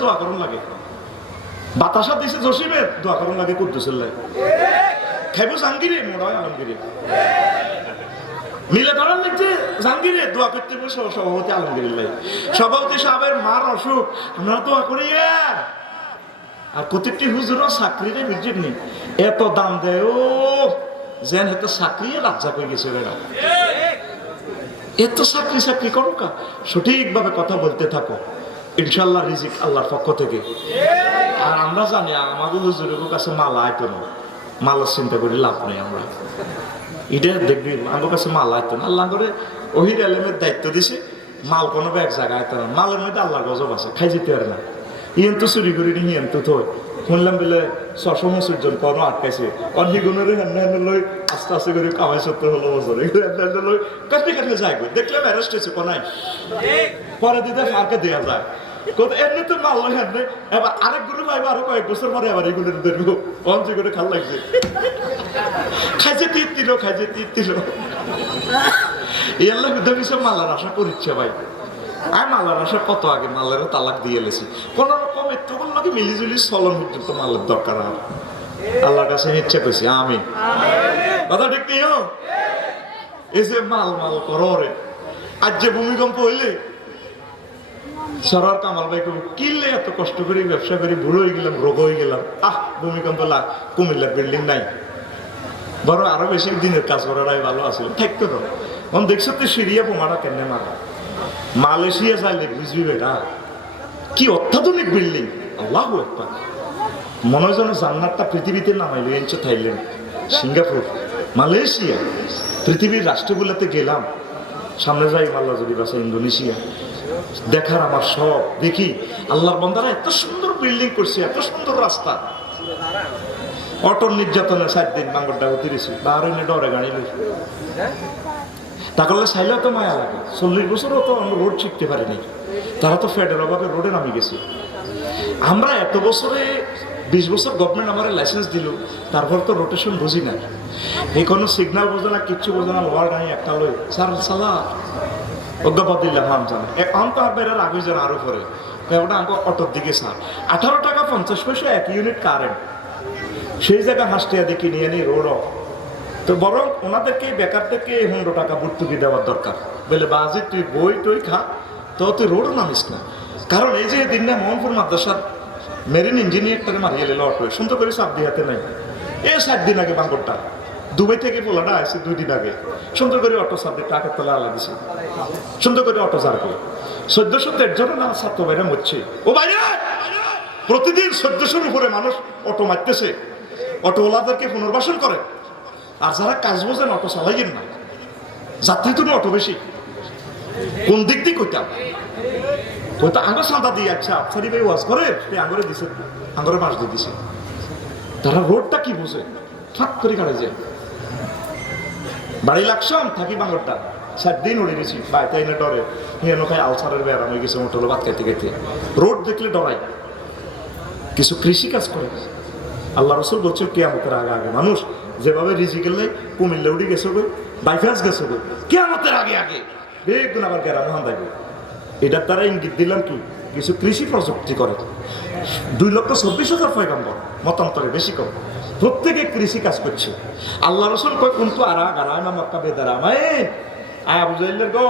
দোয়া করুন লাগে। বাতাসা দিছে দোয়া করুন লাগে খাইব আলমগীরে। মিলে ধরার জাহাঙ্গীরে, দোয়া করতে বসে সভাপতি সভাপতি সাহেবের মার অসুখ, আমরা দোয়া করি আর হুজুরও চাকরিরে নেই। এত দাম দেয়, ও, যেন এত চাকরি লাজ্জা করে গেছে বেড়া। এত চাকরি চাকরি করো কা সঠিকভাবে কথা বলতে থাকো। ইনশাল্লাহ রিজিক আল্লাহর পক্ষ থেকে। আর আমরা জানি, আমাদের হুজুরের কাছে মালা আইতো না। মালার চিন্তা করে লাভ নেই আমরা। এটা দেখবি আমার কাছে মাল আইতো না। আল্লাহ করে ওহির আলমের দায়িত্ব দিছে, মাল কোনো এক জায়গায় আইতো না। মালের মধ্যে আল্লাহ গজব আছে, খাই যেতে পারে না। ইয়েন তো চুরি করি নি, ইয়েন তো থই। শুনলাম বলে ছশো মসুরজন কোনো আটকাইছে। অনেক গুণরে হেন্না হেন্না লই আস্তে আস্তে করে কামাই সত্তর হলো বছর। এগুলো হেন্না লই কাটলে কাটলে যায় দেখলাম অ্যারেস্ট হয়েছে কোনায় পরে দিতে ফাঁকে দেওয়া যায়। কত এমনি তো মারলো হেন্নে এবার আরেকগুলো ভাইবো আরও কয়েক বছর পরে আবার এগুলো দেখব পঞ্চে করে খাল লাগছে খাইছে তীর দিল খাইছে তীর দিল ইয়াল্লা বিষয় মালার আশা করিচ্ছে ভাই আমি মালার আশা কত আগে মালের তালাক দিয়ে এলেছি কোন রকম একটু লোকে মিলিজুলি চলন পর্যন্ত মালের দরকার আর আল্লাহর কাছে ইচ্ছে করছি আমি কথা ঠিক নেই এই যে মাল মাল করো রে আজ যে ভূমিকম্প হইলে সরার কামাল ভাই কবি কিনলে এত কষ্ট করি, ব্যবসা করি, ভুল হয়ে গেলাম, রোগ হয়ে গেলাম? আহ, ভূমিকম্প লাগ কুমিল্লার বিল্ডিং নাই। বড় আরও বেশি দিনের কাজ করাটাই ভালো আছিল। থাকতো তো এখন দেখছ তো সিরিয়া বোমাটা কেন মারা মালয়েশিয়া চাইলে বুঝবি বেটা কি অত্যাধুনিক বিল্ডিং। আল্লাহ একবার মনে হয় যেন জান্নাতটা পৃথিবীতে নামাইলো এনচে থাইল্যান্ড, সিঙ্গাপুর, মালয়েশিয়া। পৃথিবীর রাষ্ট্রগুলোতে গেলাম। সামনে যাই আল্লাহ যদি বাসা ইন্দোনেশিয়া। দেখার আমার সব দেখি, আল্লাহর বন্দারা এত সুন্দর বিল্ডিং করছে, এত সুন্দর রাস্তা। অটোর নির্যাতনে সাত দিন বাঙ্গরটা উতিরেছি বাহারে ডরে গাড়ি লইছি। তা সাইলে তো মায়া লাগে। চল্লিশ বছরও তো আমরা রোড শিখতে পারিনি। তারা তো ফেডের অভাবে রোডে নামি গেছে। আমরা এত বছরে বিশ বছর গভর্নমেন্ট আমার লাইসেন্স দিল, তারপর তো রোটেশন বুঝি না এই কোনো সিগনাল বোঝে না, কিচ্ছু বোঝে না লোয়ার গাড়ি একটা লই। স্যার সালা অজ্ঞাপদ দিলাম হাম জানে। এখন তো আর বেড়ার আগে আরও পরে ওটা আমাকে অটোর দিকে স্যার আঠারো টাকা পঞ্চাশ পয়সা এক ইউনিট কারেন্ট সেই জায়গায় হাসটিয়া দিয়ে কিনে আনি রোড তো বরং ওনাদেরকে বেকারদেরকে পনেরো টাকা ভর্তুকি দেওয়ার দরকার বলে, বাজে, তুই বই টই খা। তো তুই রোডও নামিস না? কারণ এই যে দিন না মোহনপুর মাদ্রাসার মেরিন ইঞ্জিনিয়ারটাকে মারিয়ে এলো অটো সুন্দর করে চাপ দিয়াতে নাই। এ সাত দিন আগে বাঙ্গরটা দুবাই থেকে পোলাটা আসছে দুই দিন আগে। সুন্দর করে অটো দিয়ে টাকার তলা আলা দিছে। সুন্দর করে অটো চার করে চোদ্দশো দেড়জন না ছাত্র বাইরে মরছে। ও বাইরে প্রতিদিন চোদ্দশোর উপরে মানুষ অটো মারতেছে। অটোওয়ালাদেরকে পুনর্বাসন করে। আর যারা কাজ বোঝেন অটো চালাইয়েন না। যাত্রী তুমি অটো বেশি। কোন দিক দিয়ে কইতাম? কইতা আঙ্গুর সাদা দিয়ে আচ্ছা আফসারি ভাই ওয়াজ করে এই আঙ্গুরে দিছে, আঙ্গুরে মাছ দিয়ে দিছে। তারা রোডটা কি বোঝে? ফাঁক করে কাটে যে বাড়ি লাগছাম থাকি বাঙ্গরটা সাত দিন উড়ে গেছি বাড়িতে এনে ডরে নিয়ে খাই আলসারের ব্যায়াম হয়ে গেছে মোটর ভাত খাইতে খাইতে। রোড দেখলে ডরাই কিছু কৃষি কাজ করে আল্লাহ রসুল বলছে কেয়ামতের আগে আগে মানুষ যেভাবে রিজি গেলে কুমিল্লা উড়ি গেছে গো বাইফাস গেছে গো কেয়ামতের আগে আগে দেখুন আবার গেরা মহান থাকবে এটার দ্বারা ইঙ্গিত দিলাম কি? কিছু কৃষি প্রযুক্তি করে। দুই লক্ষ চব্বিশ হাজার পয়গাম্বর মতান্তরে বেশি কম প্রত্যেকে কৃষি কাজ করছে। আল্লাহ রসুল কয়, কিন্তু আরা গারায় মা মক্কা বেদারা মাই আয় আবু জাইলের গো,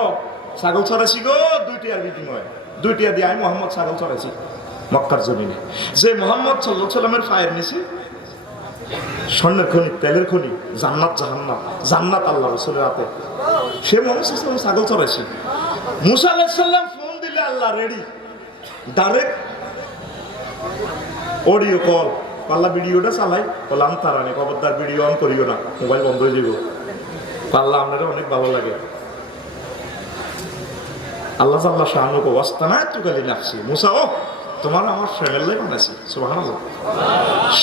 ছাগল ছড়াইছি গো, দুইটি আর বিনিময় দুইটি দিয়ে আমি মোহাম্মদ ছাগল ছড়াইছি মক্কার জমিনে। যে মোহাম্মদ সাল্লাহ সাল্লামের ফায়ের নিছে স্বর্ণের খনি, তেলের খনি, জান্নাত জাহান্নাত জান্নাত আল্লাহ রসুলের হাতে। সে মোহাম্মদ ছাগল চড়াইছে মুসা আলাইসাল্লাম ফোন দিলে Allah ready direct audio call পাল্লা ভিডিওটা চালাই। বললাম তারা নেই খবরদার ভিডিও অন করিও না মোবাইল বন্ধ হয়ে যাব পাল্লা আপনারা অনেক ভালো লাগে। আল্লাহ আল্লাহ শাহানুক অবস্থা না তুকালি নাফসি। মুসা ও তোমার আমার ফ্রেন্ডের বানাইছি সুবাহ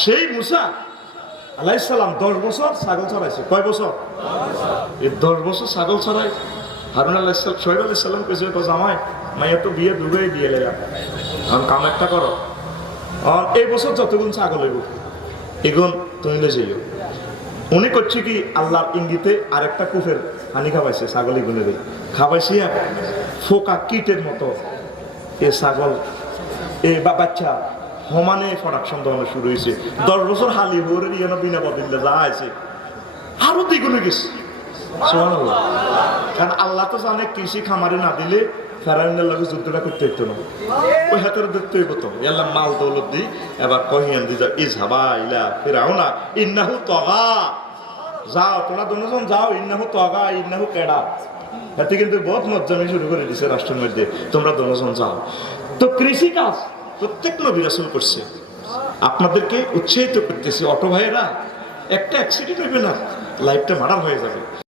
সেই মুসা আলাইসাল্লাম দশ বছর ছাগল চড়াইছে। কয় বছর? এই দশ বছর ছাগল চড়াই। হারুন আলাইসাল্লাম শহীদ আলাইসাল্লাম কেছে জামাই মাইয়া তো বিয়ে ডুবেই দিয়ে লেগা। এখন কাম একটা করো। আর এই বছর যতগুণ ছাগল হইব এগুন তুমি লে যাইও। উনি করছে কি, আল্লাহর ইঙ্গিতে আরেকটা কুফের হানি খাবাইছে ছাগল এগুনে খাবাইছি আর ফোকা কিটের মতো এ ছাগল, এ বা বাচ্চা সমানে প্রোডাকশন দেওয়ানো শুরু হয়েছে দশ বছর হালি হরে দিয়ে বিনা বদিল্লা যা আছে আরও দ্বিগুণে গেছে। কারণ আল্লাহ তো জানে কৃষি খামারে না দিলে ফেরাউনের লগে যুদ্ধটা করতে হতো না। ওই হাতের দেখতে হইব তো। এলাম মাল দৌলত দি, এবার কহিয়ান দি যাও, ইস হাবা, ইলা ফেরাও না ইন্নাহু তগা। যাও, তোমরা দুজন যাও, ইন্নাহু তগা, ইন্নাহু কেডা? এতে কিন্তু বহুত মজ্জামি শুরু করে দিছে রাষ্ট্রের মধ্যে। তোমরা দুজন যাও। তো কৃষি কাজ প্রত্যেক নবী রাসূল করছে। আপনাদেরকে উৎসাহিত করতেছি, অটো ভাইয়েরা, একটা অ্যাক্সিডেন্ট হইবে না লাইফটা মারার হয়ে যাবে।